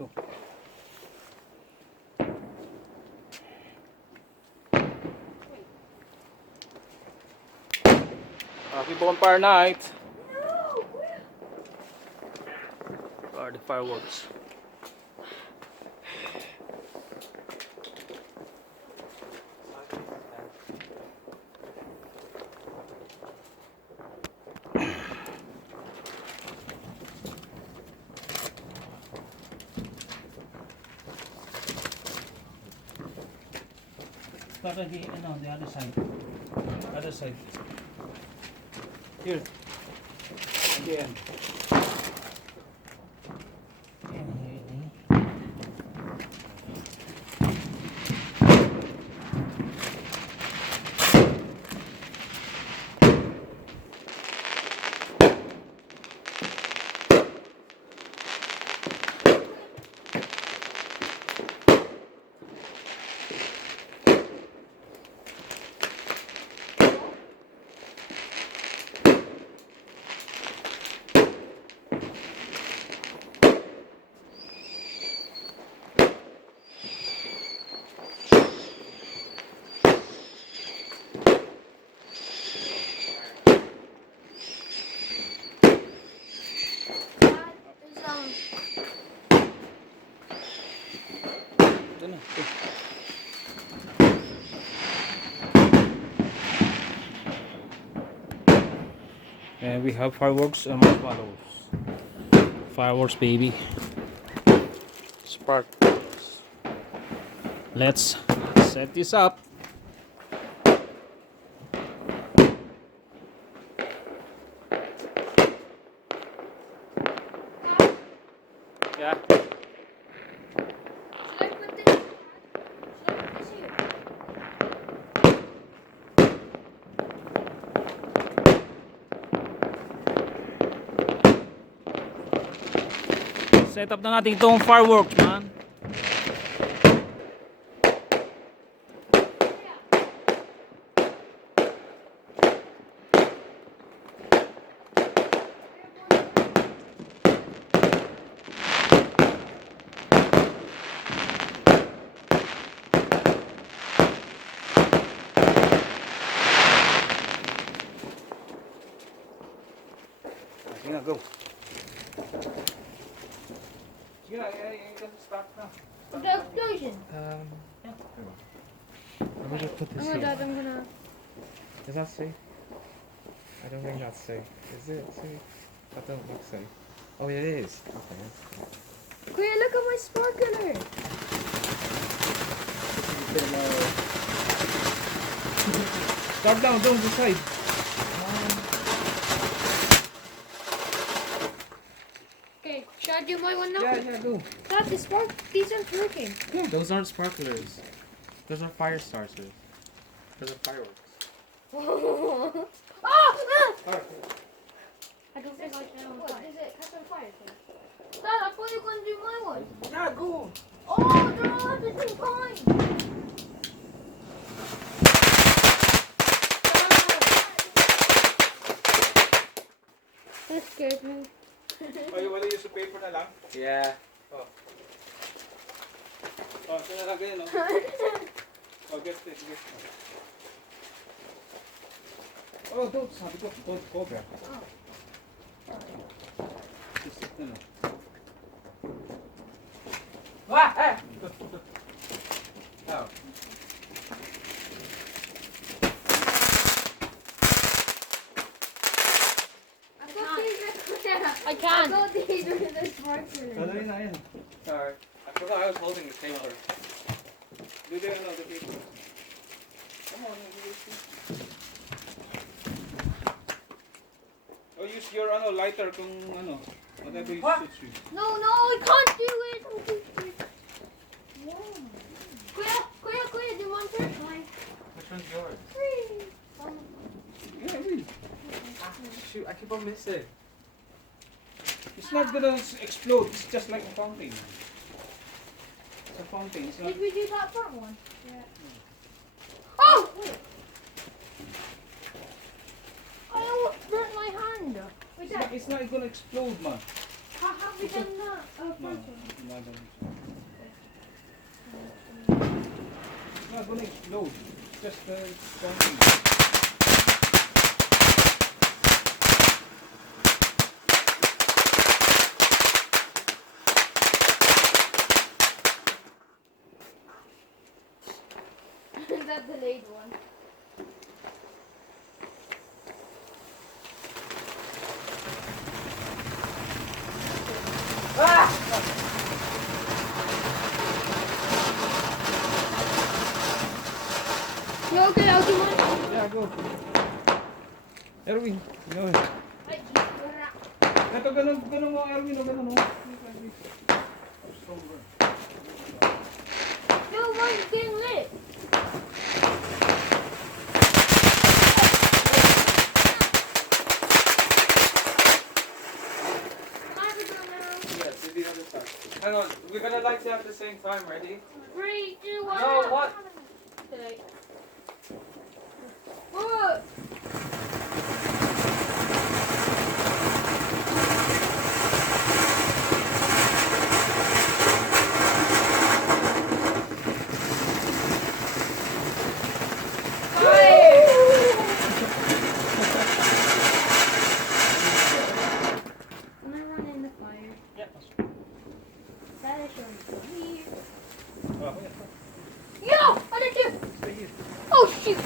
go. Happy bonfire night! Are the fireworks? Start again, no, the other side. Other side. Here. Again. And we have fireworks and marshmallows. Fireworks, baby. Sparklers. Let's set this up. Yeah. Set up na natin itong fireworks, man. Sige na, go. Yeah, you can start now. The explosion. Yeah. Let me just put this Oh my here. god, I'm gonna. Is that safe? I don't think that's safe. Is it safe? That don't look safe. Oh, it is. Okay. Kuya, look at my sparkler. Drop down, don't decide. Okay, should I do my one now? Yeah, go. Dad, these aren't working. Those aren't sparklers. Those are fire starters. Those are fireworks. Oh! Alright. I don't think I can. What is it? Catch on fire thing. Dad, I thought you were gonna do my one. Yeah, go. Oh, they're all at the same time. That scared me. Oh, you want to use the paper na lang? Yeah. Oh, ito na lang ganyan, no? Oh, get this. Oh, don't, sabi ko, don't cover. Oh. Just, ano. Ah! Ah! Now. I can't. I thought these were the sparklers. Dali na yan. Sorry. I forgot I was holding the paper. Do the paper. Come on, oh, use your lighter kung whatever you suits you. No, I can't do it. Kuya, do you want to? Which one's yours? Yeah, really. Ah, shoot, I keep on missing. It's not gonna explode. It's just like a fountain. It's a fountain. It's not. Did we do that front one? Yeah. Oh! Wait. I almost burnt my hand. It's not gonna explode, man. How have we done that? Oh, No, first one. not gonna explode. gonna explode. Just something. That delayed one. You okay? I'll do mine. Yeah, go. Erwin, go ahead. Ay, wala. Ito, ganun mo, Erwin, o ganun mo. No, mine's getting lit. Yes, do the other side. Hang on, we're gonna light it at the same time, ready? 3, 2, 1. No, what? Okay. What? Can I run in the fire? Yeah. That is showing here. Oh, yeah. Yo! I did you! Stay here. Oh shoot!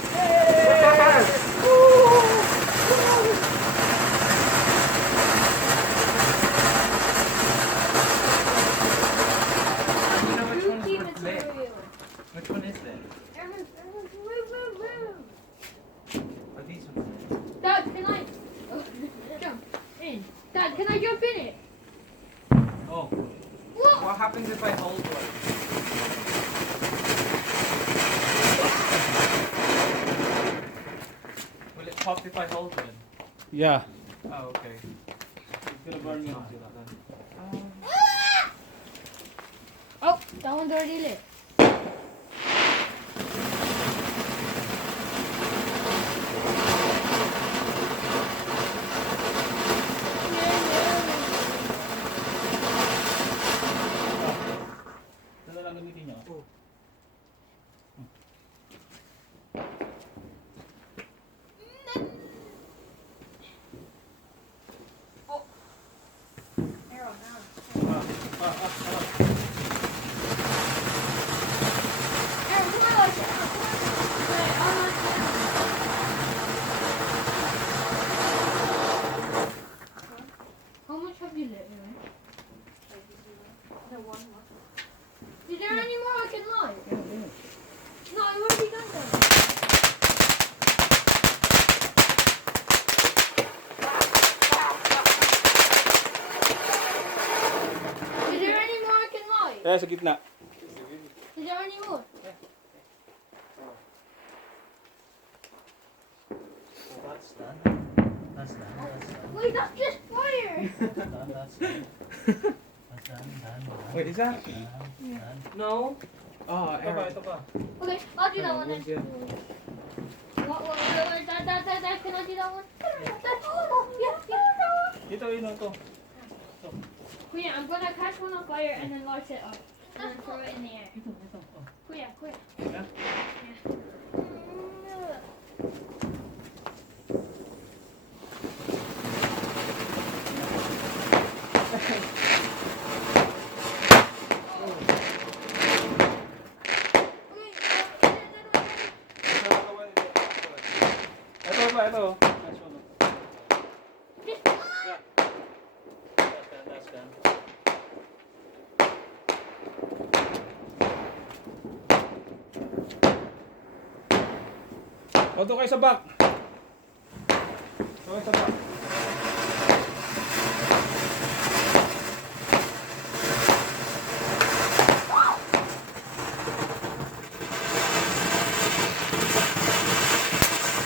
You know which one's Spooky with lit? material. Which one is lit? Everyone's move. Are these ones? Dad, can I jump in? Dad, can I jump in it? Oh. What? What happens if I hold one? Will it pop if I hold one? Yeah. Oh, okay. It's gonna burn you. Not do that then. Oh, that one's already lit. Ito na lang gamitin nyo. Oh. Aaron, come on, Aaron, come on. Wait, I'm not How much have you lit, Aaron? Is there any more I can light? No, I already done that. Is there any more I can light? Eh, sa gitna. Is there any more? That's done. That's done. That's done. Wait, that's just fire! Done. That's done. That's done. Wait, is that? Done. No. Oh, Ito pa, Aaron. ito pa. Okay, I'll do that one then. Yeah. Dad, can I do that one? Dad, oh, yeah. Dito, yun, ito. Kuya, I'm gonna catch one on fire and then light it up. And then throw it in the air. Ito, ito. Oh. Kuya. Yeah? Ito pa, ito. Next one. Yeah. That's done. That's done. O, doon kayo sa back. Doon kayo sa back.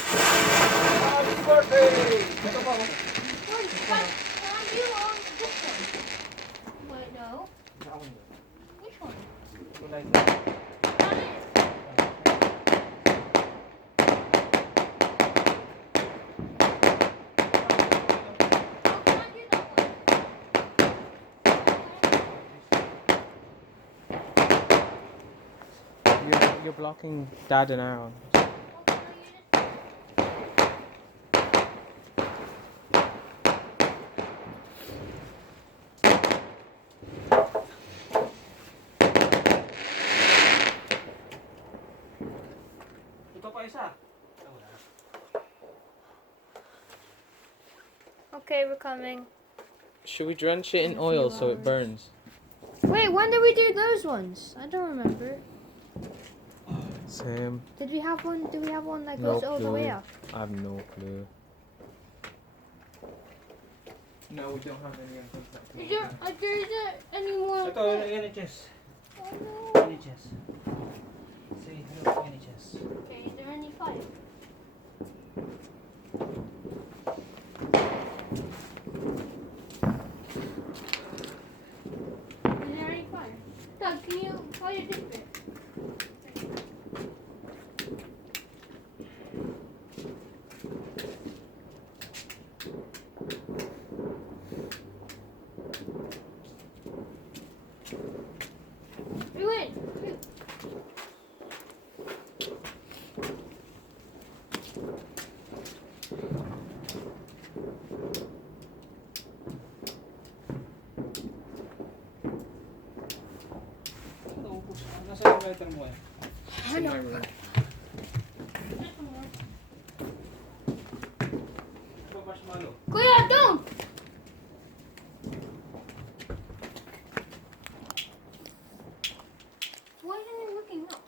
Happy birthday! Ito pa, oh. Can you on this one? Wait, no. Which one? Kulay. That is. Oh, can I do that one? Yeah. you're blocking Dad and Aaron. Ito pa isa. Okay, we're coming. Should we drench it in In a oil few so it hours. burns? Wait, when did we do those ones? I don't remember. Same. Did we have one? Do we have one that No goes all the way clue. up? I have no clue. No, we don't have any of those. Is there any more? Ito, NHS. Oh no. NHS. Say hello, NHS. Okay, is there any fire? Is there any fire? Doug, can you fire this bit? We win. Naubos. Nasa yung lighter mo eh? It's in my room. Ito marshmallow. Kuya, don't! Why are you looking up?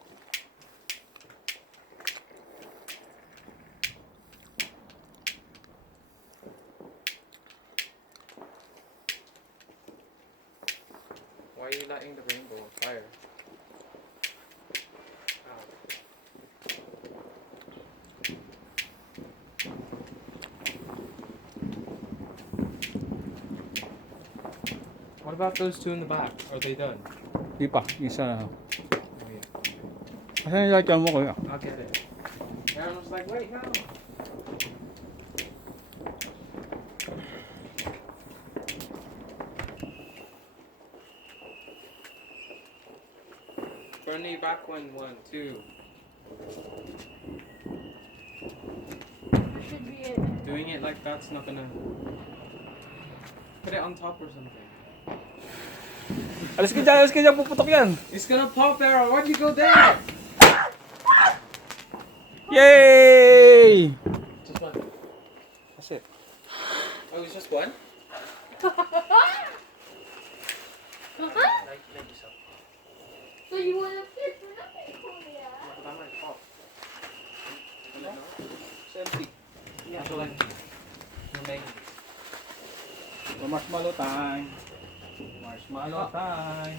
Why are you lighting the rainbow on fire? What about those two in the back? Are they done? Di pa, isa na. Wait, Asan yung lighter mo kuya? I'll get it. Aaron was like, wait, no. Burn the back one, two. That should be it. Doing it like that's not gonna. Put it on top or something. Alis ka dyan, puputok yan. It's gonna pop, Aaron. Why'd you go there? Yay! Just one. That's it. Oh, it's just one? Light this up. So you want to fish for nothing, Kuya? That might pop. It's empty. Yeah, so like. So, marshmallow time. Marshmallow time.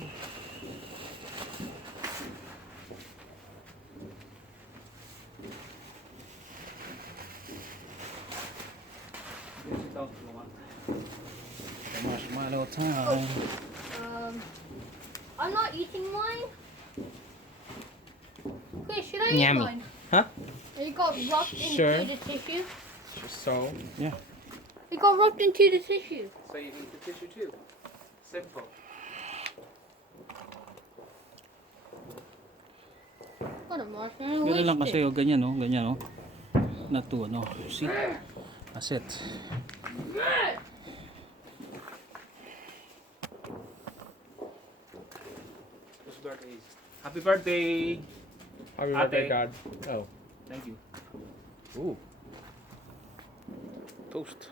Marshmallow time. I'm not eating mine. Okay, should I Yummy. eat mine? Huh? It got rubbed Sure. into the tissue. So. It got rubbed into the tissue. So you need the tissue too. Simple. What a marshmallow. Ganun lang kasi, wasted. oh, ganyan, oh, ganyan, oh. Not to, ano. See? That's it. Whose birthday is? Happy birthday! Happy birthday, Dad. Oh. Thank you. Ooh. Toast.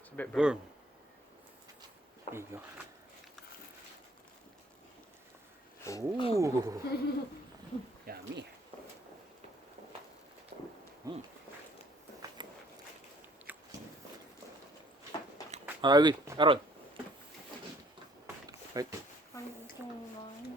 It's a bit Burn. There you go. Ooh. Yummy. Alright, Aaron. Right. I'm eating mine.